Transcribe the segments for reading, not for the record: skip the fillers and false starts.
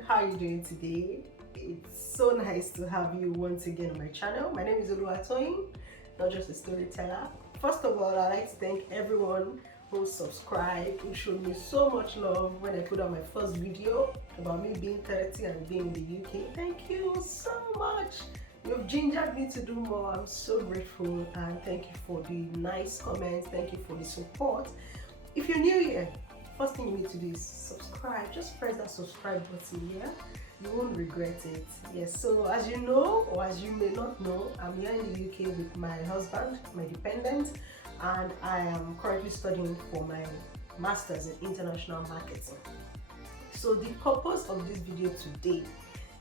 how are you doing today? It's so nice to have you once again on my channel. My name is Oluwatoyin, not just a storyteller. First of all, I'd like to thank everyone who subscribed, who showed me so much love when I put out my first video about me being 30 and being in the UK. Thank you so much. You've gingered me to do more. I'm so grateful, and thank you for the nice comments. Thank you for the support. If you're new here, first thing you need to do is subscribe. Just press that subscribe button here. You won't regret it. Yes, so as you know, or as you may not know, I'm here in the UK with my husband, my dependent, and I am currently studying for my master's in international marketing. So the purpose of this video today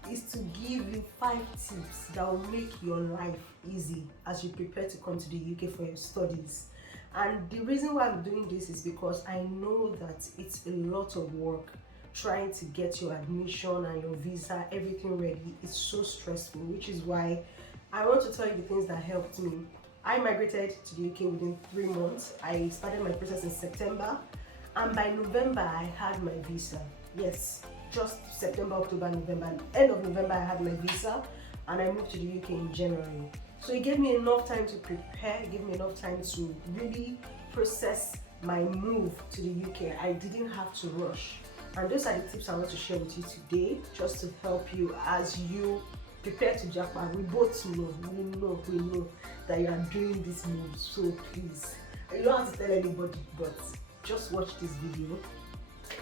is to give you 5 tips that will make your life easy as you prepare to come to the UK for your studies. And the reason why I'm doing this is because I know that it's a lot of work trying to get your admission and your visa, everything ready. It's so stressful, which is why I want to tell you the things that helped me. I migrated to the UK within 3 months. I started my process in September, and by November I had my visa. Yes, just September, October, November. End of November I had my visa, and I moved to the UK in January. So it gave me enough time to prepare, it gave me enough time to really process my move to the UK. I didn't have to rush. And those are the tips I want to share with you today, just to help you as you prepare to Japan. We both know, we know that you are doing this move. So please, you don't have to tell anybody, but just watch this video.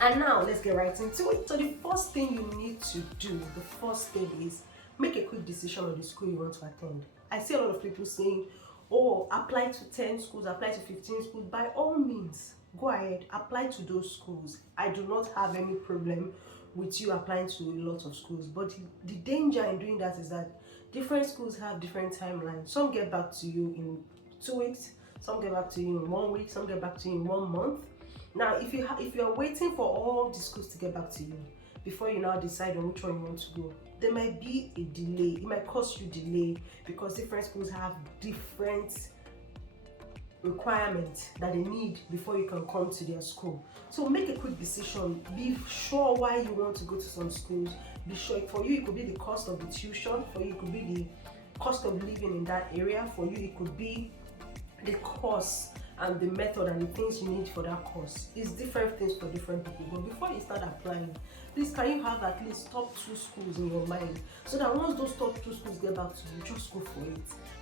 And now let's get right into it. So the first thing you need to do, the first thing is make a quick decision on the school you want to attend. I see a lot of people saying, oh, apply to 10 schools, apply to 15 schools. By all means, go ahead, apply to those schools. I do not have any problem with you applying to a lot of schools, but the danger in doing that is that different schools have different timelines. Some get back to you in 2 weeks, some get back to you in 1 week, some get back to you in 1 month. Now, if you are waiting for all the schools to get back to you before you now decide on which one you want to go, there might be a delay. It might cost you delay because different schools have different requirements that they need before you can come to their school. So make a quick decision. Be sure why you want to go to some schools. Be sure, for you it could be the cost of the tuition, for you it could be the cost of living in that area, for you it could be the course and the method and the things you need for that course. It's different things for different people. But before you start applying, please, can you have at least top 2 schools in your mind, so that once those top 2 schools get back to you, just go for it.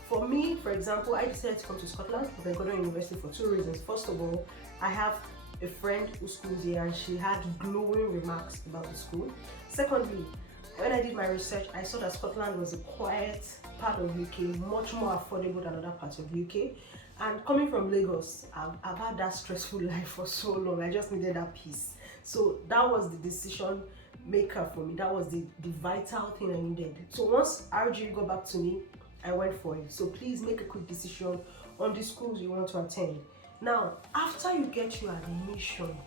For me, for example, I decided to come to Scotland, to Gordon University, for 2 reasons. First of all, I have a friend who schools here and she had glowing remarks about the school. Secondly, when I did my research, I saw that Scotland was a quiet part of UK, much more affordable than other parts of UK. And coming from Lagos, I've had that stressful life for so long. I just needed that peace. So that was the decision maker for me. That was the vital thing I needed. So once RG got back to me, I went for it. So please make a quick decision on the schools you want to attend. Now, after you get your admission,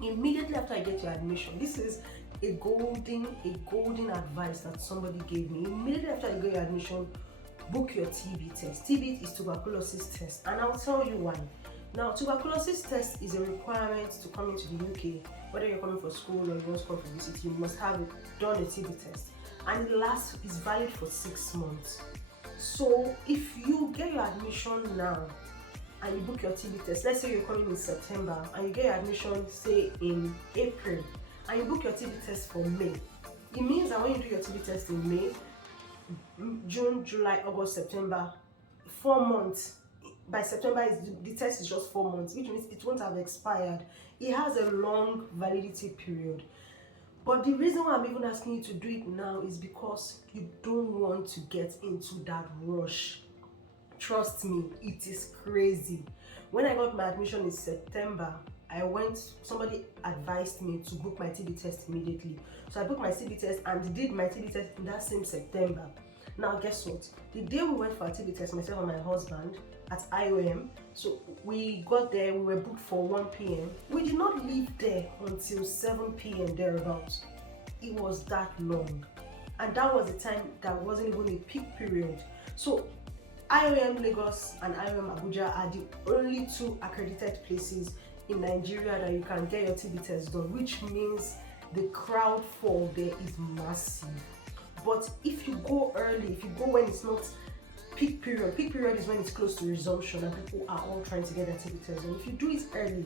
immediately after I get your admission, this is a golden advice that somebody gave me. Immediately after you get your admission, book your TB test. TB is tuberculosis test, and I'll tell you why. Now, tuberculosis test is a requirement to come into the UK. Whether you're coming for school or you want to come for visit, you must have done a TB test, and it is valid for 6 months. So if you get your admission now and you book your TB test, let's say you're coming in September and you get your admission, say, in April, and you book your TB test for May, it means that when you do your TB test in May, June, July, August, September, 4 months. By September, the test is just 4 months, which means it won't have expired. It has a long validity period. But the reason why I'm even asking you to do it now is because you don't want to get into that rush. Trust me, it is crazy. When I got my admission in September, somebody advised me to book my TB test immediately. So I booked my TB test and did my TB test in that same September. Now guess what? The day we went for a TB test, myself and my husband, at IOM, so we got there, we were booked for 1 p.m. We did not leave there until 7 p.m. thereabouts. It was that long. And that was the time that wasn't even a peak period. So IOM Lagos and IOM Abuja are the only 2 accredited places in Nigeria that you can get your TB test done, which means the crowd fall there is massive. But if you go early, if you go when it's not peak period is when it's close to resumption and people are all trying to get their tickets. And if you do it early,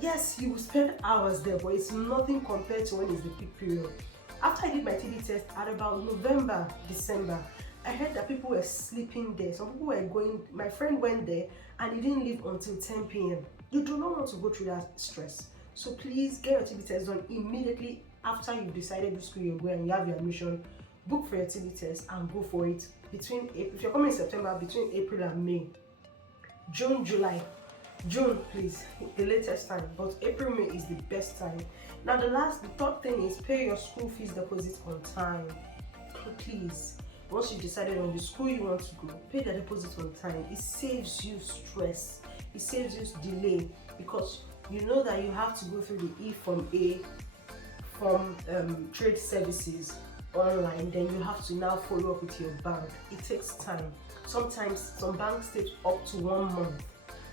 yes, you will spend hours there, but it's nothing compared to when it's the peak period. After I did my TB test at about November, December, I heard that people were sleeping there. Some people were going, my friend went there and he didn't leave until 10 p.m. You do not want to go through that stress. So please get your TB test done immediately after you've decided which school you're going and you have your admission. Book for your TB test and go for it. Between, if you're coming in September, between April and May. June, July. June, please, the latest time, but April, May is the best time. Now the third thing is pay your school fees deposit on time. Please, once you've decided on the school you want to go, pay the deposit on time. It saves you stress, it saves you delay, because you know that you have to go through the E-Form A from trade services online, then you have to now follow up with your bank. It takes time. Sometimes some banks take up to 1 month.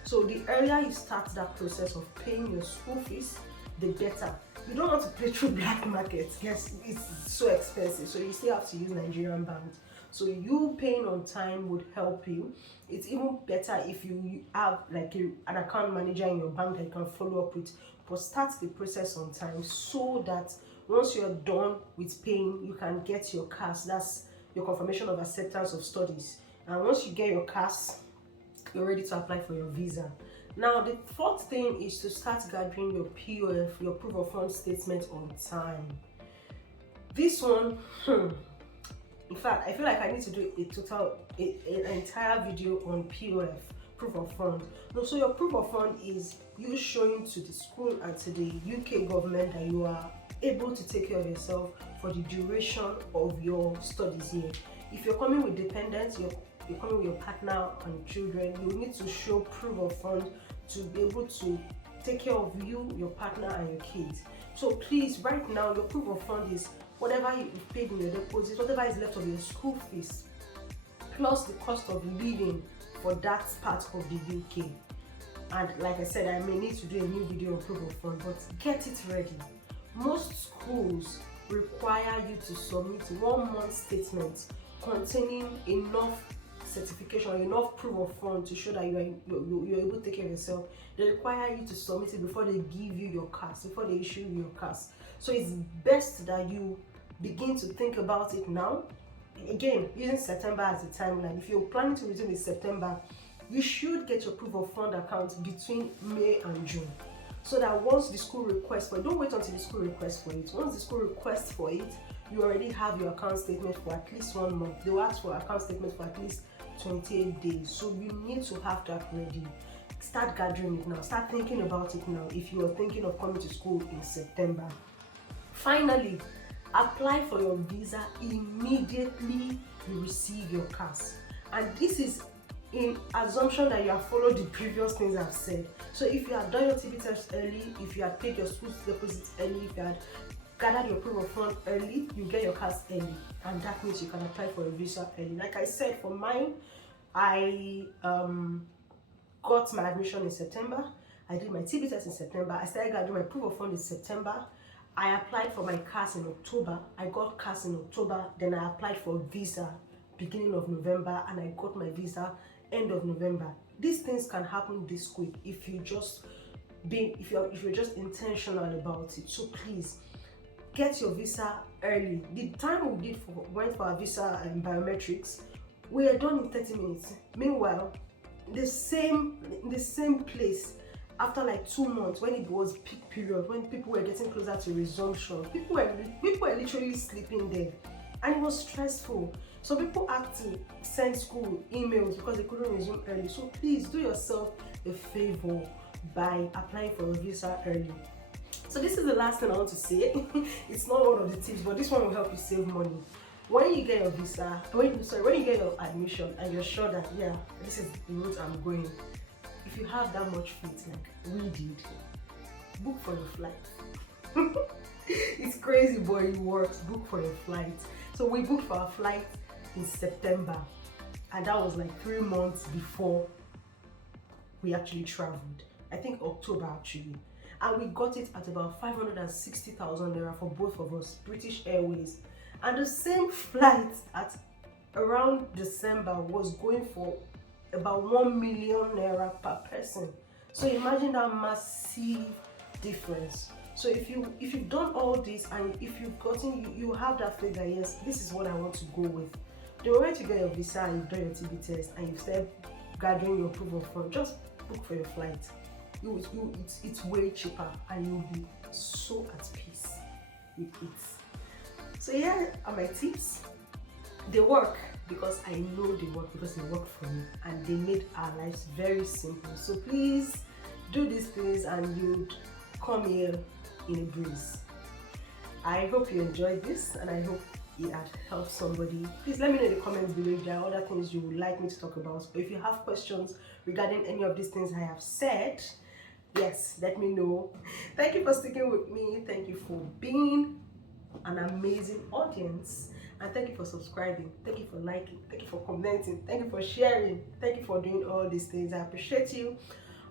So the earlier you start that process of paying your school fees, the better. You don't want to pay through black markets. Yes, it's so expensive. So you still have to use Nigerian banks. So you paying on time would help you. It's even better if you have like an account manager in your bank that you can follow up with. But start the process on time so that once you're done with paying, you can get your CAS. That's your confirmation of acceptance of studies. And once you get your CAS, you're ready to apply for your visa. Now the fourth thing is to start gathering your POF, your proof of funds statement on time. This one, in fact, I feel like I need to do an entire video on POF, proof of fund. No, so your proof of fund is you showing to the school and to the UK government that you are able to take care of yourself for the duration of your studies here. If you're coming with dependents, you're coming with your partner and children, you need to show proof of fund to be able to take care of you, your partner and your kids. So please, right now, your proof of fund is whatever you've paid in your deposit, whatever is left of your school fees, plus the cost of living for that part of the UK. And like I said, I may need to do a new video on proof of fund, but get it ready. Most schools require you to submit 1 month statement containing enough certification, enough proof of fund to show that you're able to take care of yourself. They require you to submit it before they give you your CAS, before they issue you your CAS. So it's best that you begin to think about it now. Again, using September as a timeline. If you're planning to resume in September, you should get your proof of fund account between May and June. So that once the school requests for it, don't wait until the school requests for it. Once the school requests for it, you already have your account statement for at least 1 month. They will ask for account statement for at least 28 days. So you need to have that ready. Start gathering it now. Start thinking about it now if you are thinking of coming to school in September. Finally, apply for your visa immediately you receive your CAS. And this is in assumption that you have followed the previous things I've said. So if you have done your TB test early, if you have paid your school deposits early, if you had gathered your proof of fund early, you get your CAS early, and that means you can apply for a visa early. Like I said, for mine, I got my admission in September. I did my TB test in September. I started gathering my proof of fund in September. I applied for my CAS in October. I got CAS in October. Then I applied for a visa beginning of November, and I got my visa end of November. These things can happen this quick if you're just intentional about it. So please get your visa early. The time we went for our visa and biometrics, we are done in 30 minutes. Meanwhile, the same place, after like 2 months, when it was peak period, when people were getting closer to resumption, people were literally sleeping there, and it was stressful. So people had to send school emails because they couldn't resume early. So please do yourself a favor by applying for a visa early. So this is the last thing I want to say. It's not one of the tips, but this one will help you save money. When you get your visa, when you get your admission and you're sure that, yeah, this is the route I'm going, if you have that much faith like we did, book for your flight. It's crazy, but it works. Book for your flight. So we booked for our flight in September, and that was like 3 months before we actually traveled. I think October actually. and we got it at about 560,000 naira for both of us, British Airways. And the same flight at around December was going for about 1 million naira per person. So imagine that massive difference. So if you've done all this, and if you've gotten, you have that figure, yes, this is what I want to go with. The moment you get your visa and you've done your TB test and you start gathering your proof of funds, just book for your flight. It's way cheaper, and you'll be so at peace with it. So here are my tips. They work because I know they work, because they work for me, and they made our lives very simple. So please do these things and you'd come here in a breeze. I hope you enjoyed this, and I hope it had helped somebody. Please let me know in the comments below if there are other things you would like me to talk about, or if you have questions regarding any of these things I have said. Yes, let me know. Thank you for sticking with me. Thank you for being an amazing audience, and thank you for subscribing. Thank you for liking. Thank you for commenting. Thank you for sharing. Thank you for doing all these things. I appreciate you.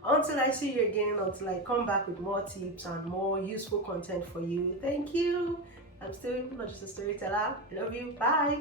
Until I see you again, until I come back with more tips and more useful content for you. Thank you. I'm still not just a storyteller. I love you. Bye.